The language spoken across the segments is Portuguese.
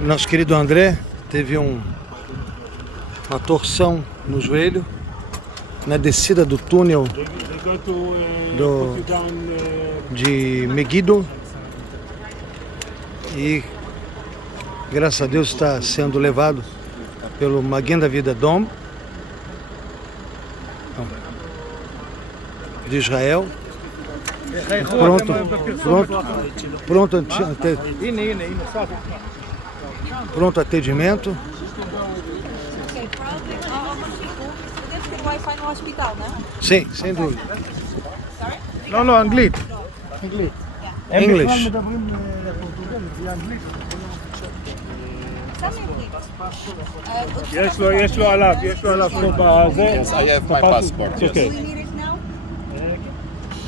Nosso querido André teve uma torção no joelho na descida do túnel de Megiddo e graças a Deus está sendo levado pelo Maguen David Adom de Israel. Pronto atendimento. Deve ter Wi-Fi no hospital, não? Sim, sem dúvida. לא, אנגלית. English. יש לו עליו פה בזה. Yes, I have my passport. Yes. Okay. Do you need it now?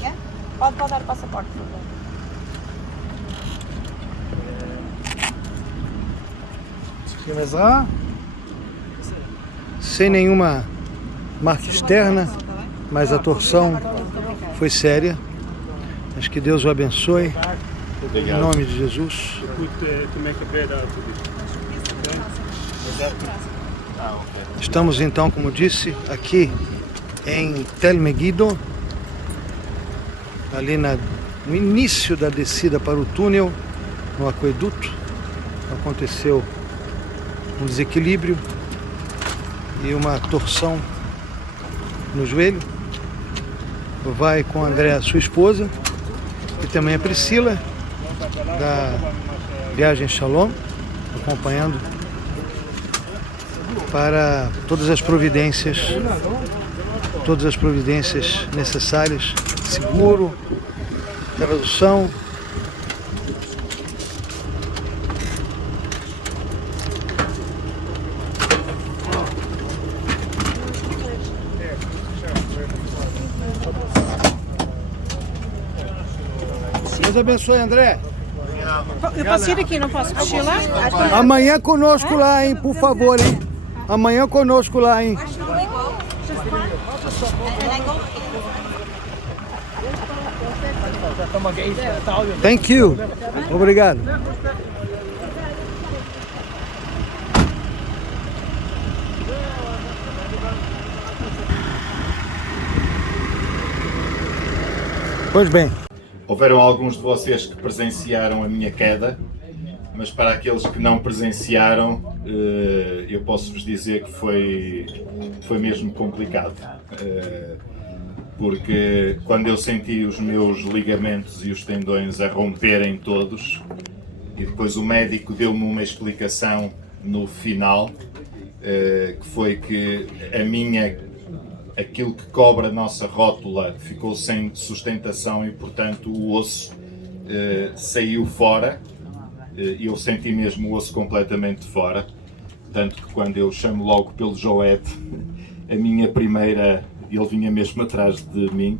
Yeah? Pode dar o passaporte, por favor. צריכים עזרה? Sem nenhuma marca externa, mas a torção foi séria. Acho que Deus o abençoe. Em nome de Jesus. Estamos então, como disse, aqui em Tel Megiddo, ali no início da descida para o túnel, no aqueduto. Aconteceu um desequilíbrio e uma torção no joelho. Vai com a Andréa, sua esposa, e também a Priscila, da Viagem Shalom, acompanhando para todas as providências necessárias, seguro, tradução. Deus abençoe, André. Eu posso ir aqui, não posso cochilar? Amanhã conosco lá, hein, por favor, hein. Amanhã conosco lá, hein. Thank you. Obrigado. Pois bem. Houveram alguns de vocês que presenciaram a minha queda, mas para aqueles que não presenciaram, eu posso vos dizer que foi mesmo complicado. Porque quando eu senti os meus ligamentos e os tendões a romperem todos, e depois o médico deu-me uma explicação no final, que foi que aquilo que cobre a nossa rótula ficou sem sustentação e, portanto, o osso saiu fora. Eu senti mesmo o osso completamente fora. Tanto que quando eu chamo logo pelo Joed, a minha primeira, ele vinha mesmo atrás de mim.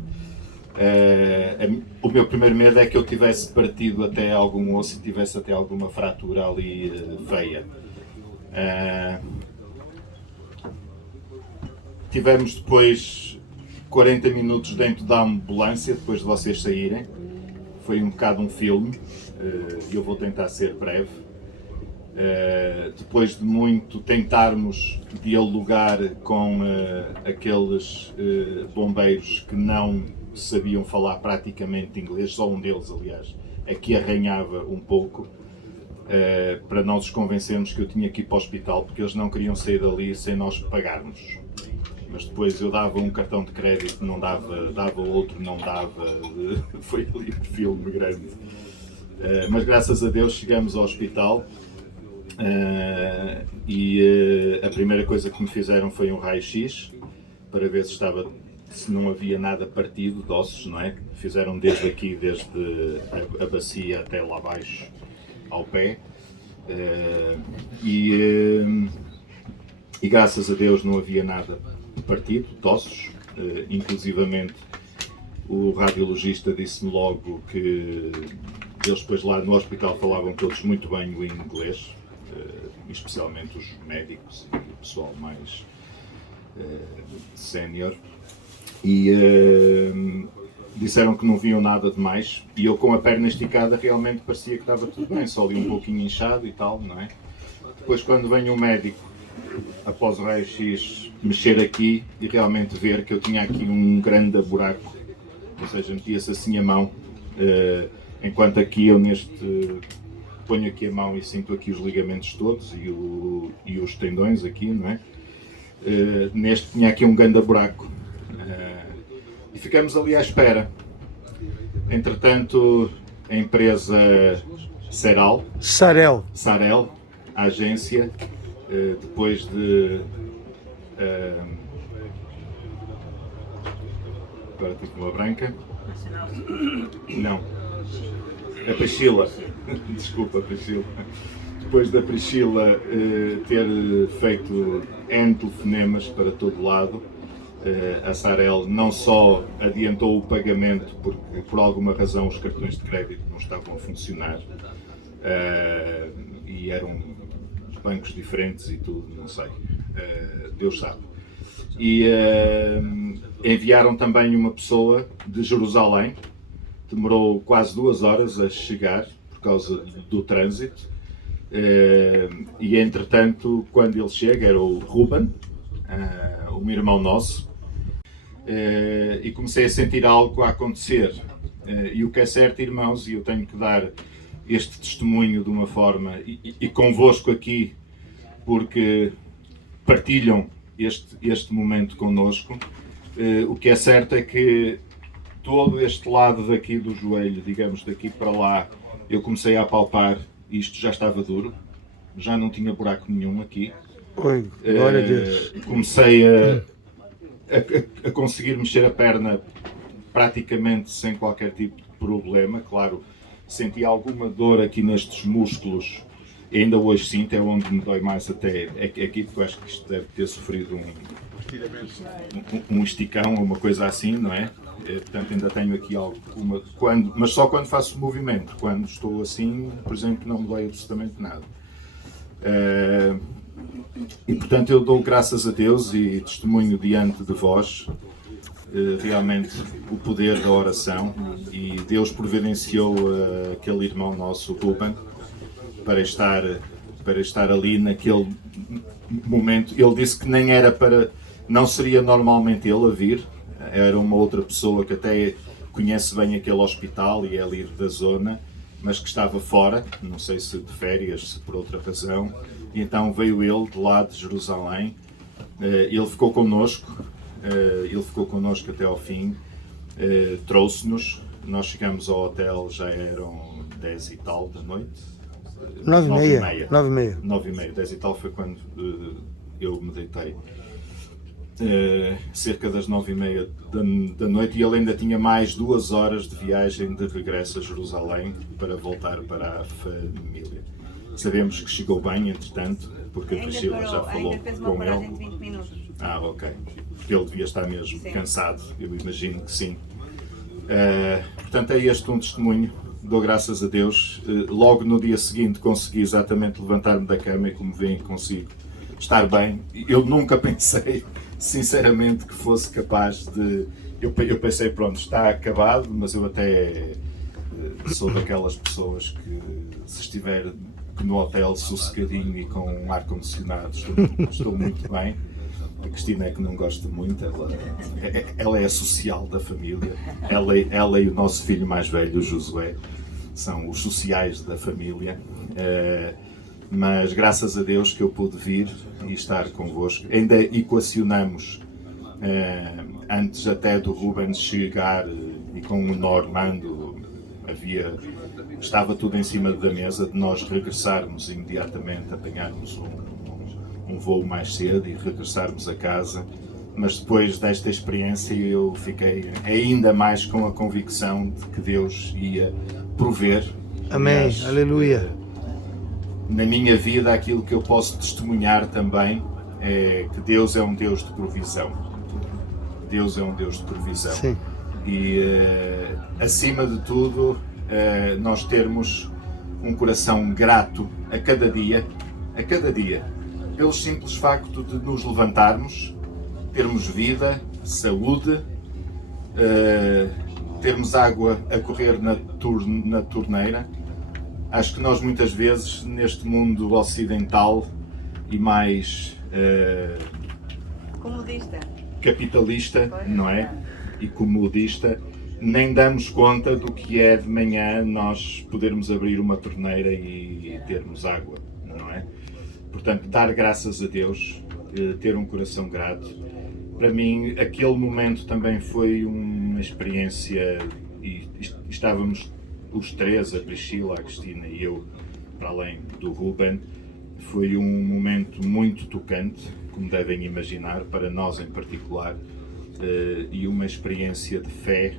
O meu primeiro medo é que eu tivesse partido até algum osso e tivesse até alguma fratura ali feia. Tivemos depois 40 minutos dentro da ambulância, depois de vocês saírem. Foi um bocado um filme, eu vou tentar ser breve. Depois de muito tentarmos dialogar com aqueles bombeiros que não sabiam falar praticamente inglês, só um deles, aliás, aqui arranhava um pouco, para nós os convencermos que eu tinha que ir para o hospital, porque eles não queriam sair dali sem nós pagarmos. Mas depois eu dava um cartão de crédito, não dava outro, não dava, foi ali um filme grande. Mas graças a Deus chegamos ao hospital e a primeira coisa que me fizeram foi um raio-x para ver se não havia nada partido de ossos, não é? Fizeram desde aqui, desde a bacia até lá abaixo ao pé. E graças a Deus não havia nada partido de ossos, inclusivamente o radiologista disse-me logo que eles depois lá no hospital falavam todos muito bem o inglês, especialmente os médicos e o pessoal mais sénior. E disseram que não viam nada de mais e eu com a perna esticada realmente parecia que estava tudo bem, só ali um pouquinho inchado e tal, não é? Depois quando vem o médico, após o raio-x, mexer aqui e realmente ver que eu tinha aqui um grande buraco, ou seja, metia-se assim a mão, enquanto aqui eu ponho aqui a mão e sinto aqui os ligamentos todos e os tendões aqui, não é? Neste tinha aqui um grande buraco. E ficamos ali à espera. Entretanto, a empresa Sarel, a agência, depois de... agora tenho uma branca. Não. A Priscila. Desculpa, Priscila. Depois da Priscila ter feito N telefonemas para todo lado, a Sarel não só adiantou o pagamento porque por alguma razão os cartões de crédito não estavam a funcionar e eram bancos diferentes e tudo, não sei, Deus sabe. E enviaram também uma pessoa de Jerusalém, demorou quase 2 horas a chegar por causa do trânsito e entretanto quando ele chega era o Ruben, um irmão nosso, e comecei a sentir algo a acontecer. E o que é certo, irmãos, e eu tenho que dar este testemunho de uma forma, e convosco aqui, porque partilham este momento connosco, o que é certo é que todo este lado daqui do joelho, digamos daqui para lá, eu comecei a palpar, isto já estava duro, já não tinha buraco nenhum aqui. Oi, glória a Deus. Comecei a conseguir mexer a perna praticamente sem qualquer tipo de problema. Claro, senti alguma dor aqui nestes músculos, ainda hoje sinto, é onde me dói mais até aqui, porque eu acho que isto deve ter sofrido um esticão ou uma coisa assim, não é? Portanto, ainda tenho aqui alguma... mas só quando faço movimento, quando estou assim, por exemplo, não me dói absolutamente nada. E portanto eu dou graças a Deus e testemunho diante de vós realmente o poder da oração, e Deus providenciou aquele irmão nosso, Ruben, para estar ali naquele momento. Ele disse que nem era não seria normalmente ele a vir, era uma outra pessoa que até conhece bem aquele hospital e é ali da zona, mas que estava fora, não sei se de férias, se por outra razão. E então veio ele de lá de Jerusalém, ele ficou connosco até ao fim, trouxe-nos, nós chegamos ao hotel, já eram 10 e tal da noite. 9h30. 9h30, 10 e tal foi quando eu me deitei. Cerca das 9h30 da noite, e ele ainda tinha mais 2 horas de viagem de regresso a Jerusalém para voltar para a família. Sabemos que chegou bem, entretanto, porque a Priscila já falou com ele. De 20 minutos. Ok. Porque ele devia estar mesmo cansado, eu imagino que sim. Portanto, é este um testemunho. Dou graças a Deus. Logo no dia seguinte consegui exatamente levantar-me da cama e, como veem, consigo estar bem. Eu nunca pensei, sinceramente, que fosse capaz de... Eu pensei, pronto, está acabado, mas eu até sou daquelas pessoas que, se estiver no hotel sossegadinho e com um ar-condicionado, estou muito bem. A Cristina é que não gosta muito, ela é a social da família, ela e o nosso filho mais velho, o Josué, são os sociais da família, mas graças a Deus que eu pude vir e estar convosco. Ainda equacionamos, antes até do Ruben chegar e com o Normando, estava tudo em cima da mesa de nós regressarmos imediatamente, apanharmos um voo mais cedo e regressarmos a casa, mas depois desta experiência eu fiquei ainda mais com a convicção de que Deus ia prover. Amém, aliás, aleluia. Na minha vida, aquilo que eu posso testemunhar também é que Deus é um Deus de provisão. Deus é um Deus de provisão. Sim. E acima de tudo, nós termos um coração grato a cada dia, pelo simples facto de nos levantarmos, termos vida, saúde, termos água a correr na torneira. Acho que nós muitas vezes neste mundo ocidental e mais Comodista. capitalista, não é? E comodista, nem damos conta do que é de manhã nós podermos abrir uma torneira e termos água, não é? Portanto, dar graças a Deus, ter um coração grato. Para mim, aquele momento também foi uma experiência, e estávamos os três, a Priscila, a Cristina e eu, para além do Ruben, foi um momento muito tocante, como devem imaginar, para nós em particular, e uma experiência de fé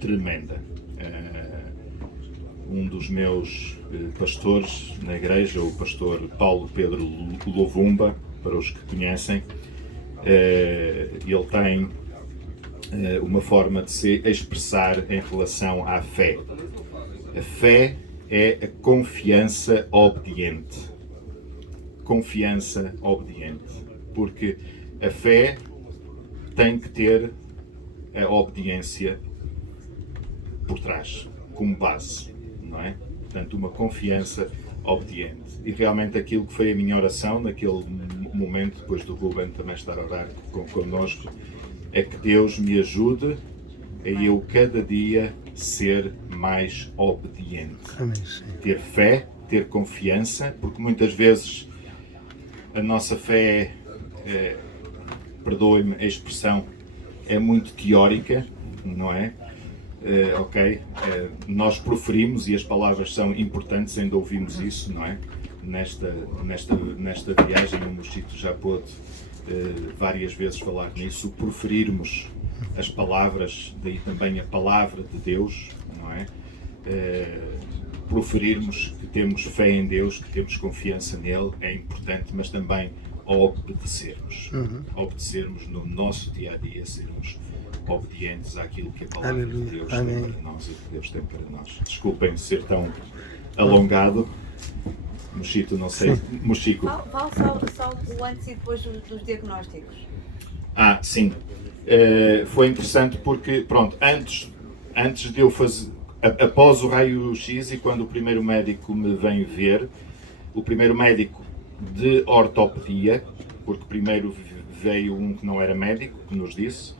tremenda. Um dos meus pastores na igreja, o pastor Paulo Pedro Lovumba, para os que conhecem, ele tem uma forma de se expressar em relação à fé. A fé é a confiança obediente. Confiança obediente. Porque a fé tem que ter a obediência por trás, como base, não é? Portanto, uma confiança obediente. E realmente aquilo que foi a minha oração naquele momento, depois do Ruben também estar a orar connosco, é que Deus me ajude a eu cada dia ser mais obediente. Amém. Ter fé, ter confiança, porque muitas vezes a nossa fé, perdoe-me a expressão, é muito teórica, não é? Nós proferimos e as palavras são importantes, ainda ouvimos isso, não é? Nesta viagem, o Mochito já pôde várias vezes falar nisso, proferirmos as palavras, daí também a palavra de Deus, não é? Proferirmos que temos fé em Deus, que temos confiança nele, é importante, mas também obedecermos. Obedecermos no nosso dia-a-dia, sermos obedientes àquilo que a palavra de Deus tem para nós e que Deus tem para nós. Desculpem ser tão alongado. Mochito, não sei. Mochico. Fala só o antes e depois dos diagnósticos. Sim. Foi interessante porque, pronto, antes de eu fazer, após o raio-x e quando o primeiro médico me vem ver, o primeiro médico de ortopedia, porque primeiro veio um que não era médico, que nos disse,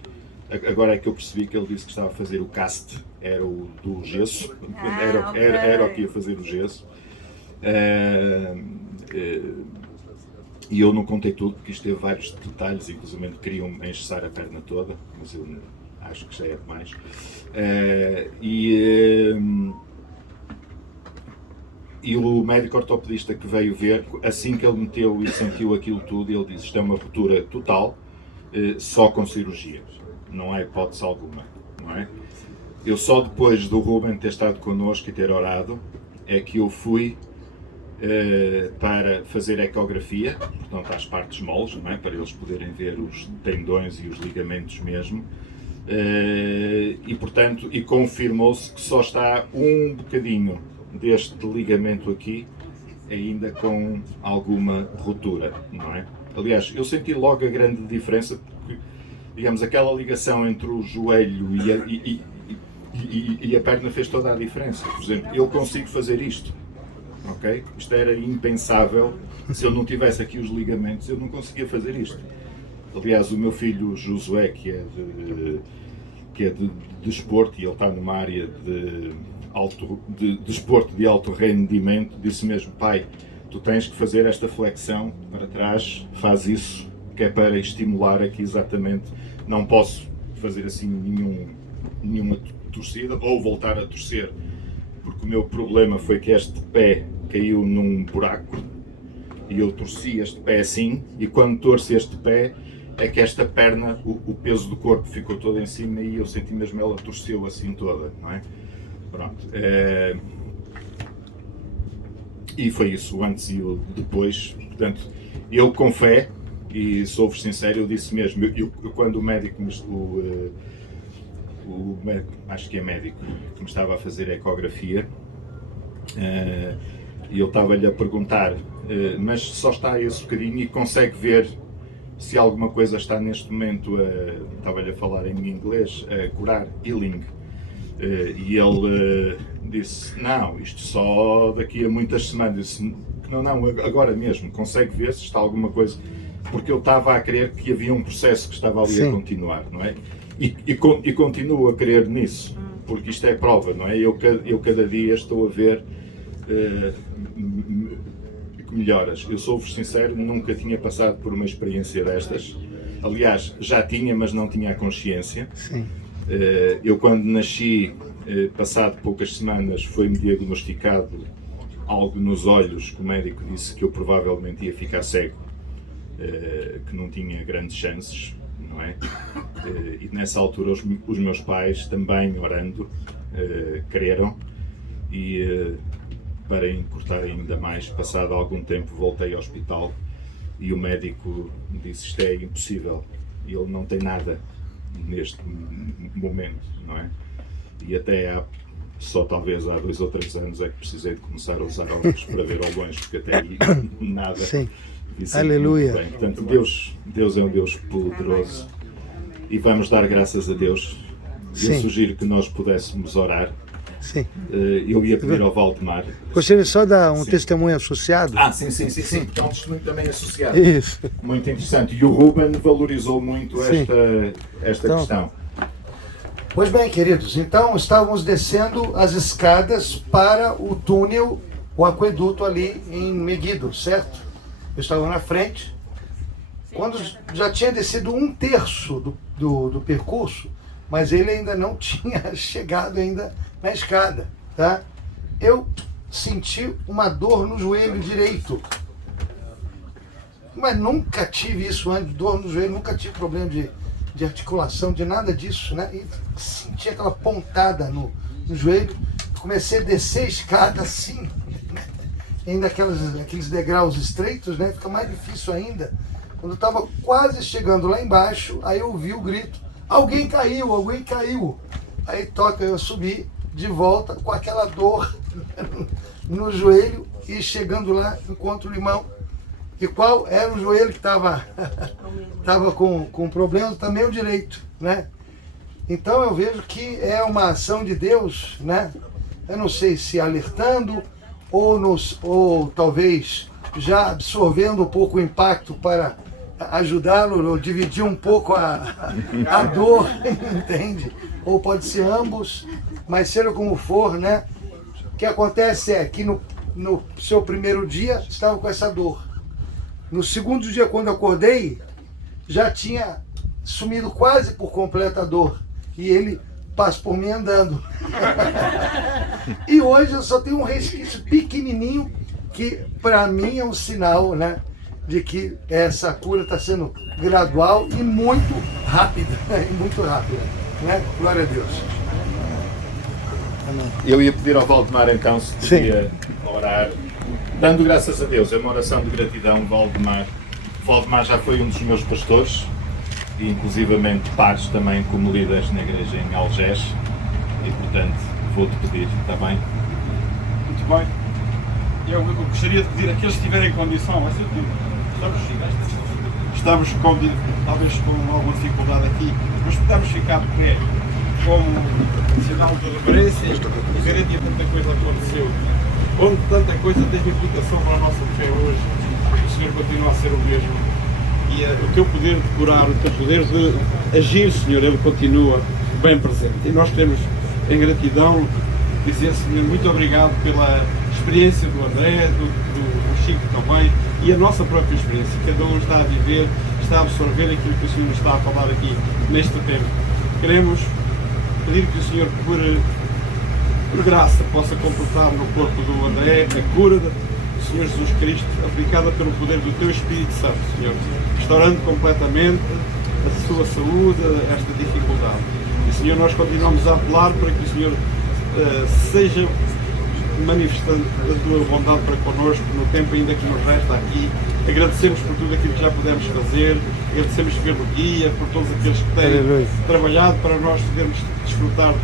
agora é que eu percebi que ele disse que estava a fazer o cast, era o do gesso, era o que ia fazer o gesso. E eu não contei tudo porque isto teve vários detalhes, inclusive queriam engessar a perna toda, mas eu acho que já é demais. E o médico ortopedista que veio ver, assim que ele meteu e sentiu aquilo tudo, ele disse: isto é uma ruptura total, só com cirurgia, não há hipótese alguma, não é? Eu só depois do Ruben ter estado connosco e ter orado, é que eu fui para fazer ecografia, portanto às partes moles, não é? Para eles poderem ver os tendões e os ligamentos mesmo, e portanto, e confirmou-se que só está um bocadinho deste ligamento aqui ainda com alguma ruptura, não é? Aliás, eu senti logo a grande diferença, porque, digamos, aquela ligação entre o joelho e a perna fez toda a diferença. Por exemplo, eu consigo fazer isto. Okay? Isto era impensável, se eu não tivesse aqui os ligamentos, eu não conseguia fazer isto. Aliás, o meu filho Josué, que é de desporto, e ele está numa área de desporto de alto rendimento, disse mesmo: pai, tu tens que fazer esta flexão para trás, faz isso, que é para estimular aqui exatamente. Não posso fazer assim nenhuma torcida, ou voltar a torcer, porque o meu problema foi que este pé caiu num buraco e eu torci este pé assim, e quando torço este pé é que esta perna, o peso do corpo ficou todo em cima e eu senti mesmo ela torceu assim toda, não é? Pronto. E foi isso, o antes e o depois. Portanto, eu com fé, e sou-vos sincero, eu disse mesmo, eu quando o médico acho que é médico, que me estava a fazer a ecografia, e eu estava-lhe a perguntar, mas só está esse bocadinho e consegue ver se alguma coisa está neste momento, estava-lhe a falar em inglês, a curar, healing. E ele disse, não, isto só daqui a muitas semanas. Disse, não, agora mesmo, consegue ver se está alguma coisa. Porque eu estava a crer que havia um processo que estava ali a continuar, não é? E continuo a crer nisso, porque isto é prova, não é? Eu cada dia estou a ver melhoras. Eu sou-vos sincero, nunca tinha passado por uma experiência destas. Aliás, já tinha, mas não tinha a consciência. Sim. Eu quando nasci, passado poucas semanas, foi-me diagnosticado algo nos olhos, que o médico disse que eu provavelmente ia ficar cego, que não tinha grandes chances, não é? E nessa altura os meus pais, também orando, creram, e para encurtar ainda mais, passado algum tempo voltei ao hospital e o médico disse, isto é impossível, ele não tem nada neste momento, não é? E até só talvez há 2 ou 3 anos é que precisei de começar a usar óculos para ver ao longe, porque até aí nada. Sim. Aleluia. Bem. Portanto, Deus é um Deus poderoso e vamos dar graças a Deus. Eu sugiro que nós pudéssemos orar. Sim. Eu ia pedir ao Valdemar. Gostaria só de dar um testemunho associado? Sim, porque é um testemunho também associado. Isso. Muito interessante. E o Ruben valorizou muito esta questão. Pois bem, queridos, então estávamos descendo as escadas para o túnel, o aqueduto ali em Megiddo, certo? Eu estava na frente. Quando já tinha descido 1/3 do percurso, mas ele ainda não tinha chegado ainda na escada, tá? Eu senti uma dor no joelho direito. Mas nunca tive isso antes, dor no joelho, nunca tive problema de articulação, de nada disso, né? E senti aquela pontada no joelho. Comecei a descer a escada assim, né? Ainda aqueles degraus estreitos, né? Fica mais difícil ainda. Quando eu estava quase chegando lá embaixo, aí eu ouvi o grito, alguém caiu, alguém caiu. Aí eu subi de volta com aquela dor no joelho e chegando lá, encontro o irmão. E qual era o joelho que estava com problema? Também o direito, né? Então eu vejo que é uma ação de Deus, né? Eu não sei se alertando ou talvez já absorvendo um pouco o impacto para ajudá-lo ou dividir um pouco a dor, entende? Ou pode ser ambos, mas seja como for, né? O que acontece é que no seu primeiro dia estava com essa dor. No segundo dia, quando eu acordei, já tinha sumido quase por completo a dor. E ele passa por mim andando. E hoje eu só tenho um resquício pequenininho, que para mim é um sinal, né, de que essa cura está sendo gradual e muito rápida. Muito rápida, né? Glória a Deus. Amém. Eu ia pedir ao Valdemar então se podia orar. Dando graças a Deus, é uma oração de gratidão, Valdemar. Valdemar já foi um dos meus pastores, e inclusivamente pares também como líderes na igreja em Algés, e portanto vou-te pedir, está bem? Muito bem. Eu gostaria de pedir àqueles que estiverem em condição, estamos talvez com alguma dificuldade aqui, mas podemos ficar de pé como sinal de reverência e garantia tanta coisa aconteceu. Onde tanta coisa teve implicação para a nossa fé hoje, o Senhor continua a ser o mesmo. E o teu poder de curar, o teu poder de agir, Senhor, Ele continua bem presente. E nós queremos, em gratidão, dizer, Senhor, muito obrigado pela experiência do André, do Chico também, e a nossa própria experiência. Cada um está a viver, está a absorver aquilo que o Senhor nos está a falar aqui neste tempo. Queremos pedir que o Senhor, por graça, possa completar no corpo do André a cura do Senhor Jesus Cristo, aplicada pelo poder do Teu Espírito Santo, Senhor, restaurando completamente a sua saúde, esta dificuldade. E, Senhor, nós continuamos a apelar para que o Senhor seja manifestando a Tua bondade para connosco no tempo ainda que nos resta aqui. Agradecemos por tudo aquilo que já pudemos fazer, agradecemos pelo guia, por todos aqueles que têm trabalhado para nós podermos desfrutar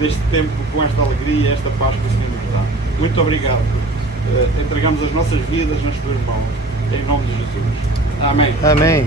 deste tempo com esta alegria e esta paz que o Senhor nos dá. Muito obrigado. Entregamos as nossas vidas nas tuas mãos. Em nome de Jesus. Amém. Amém.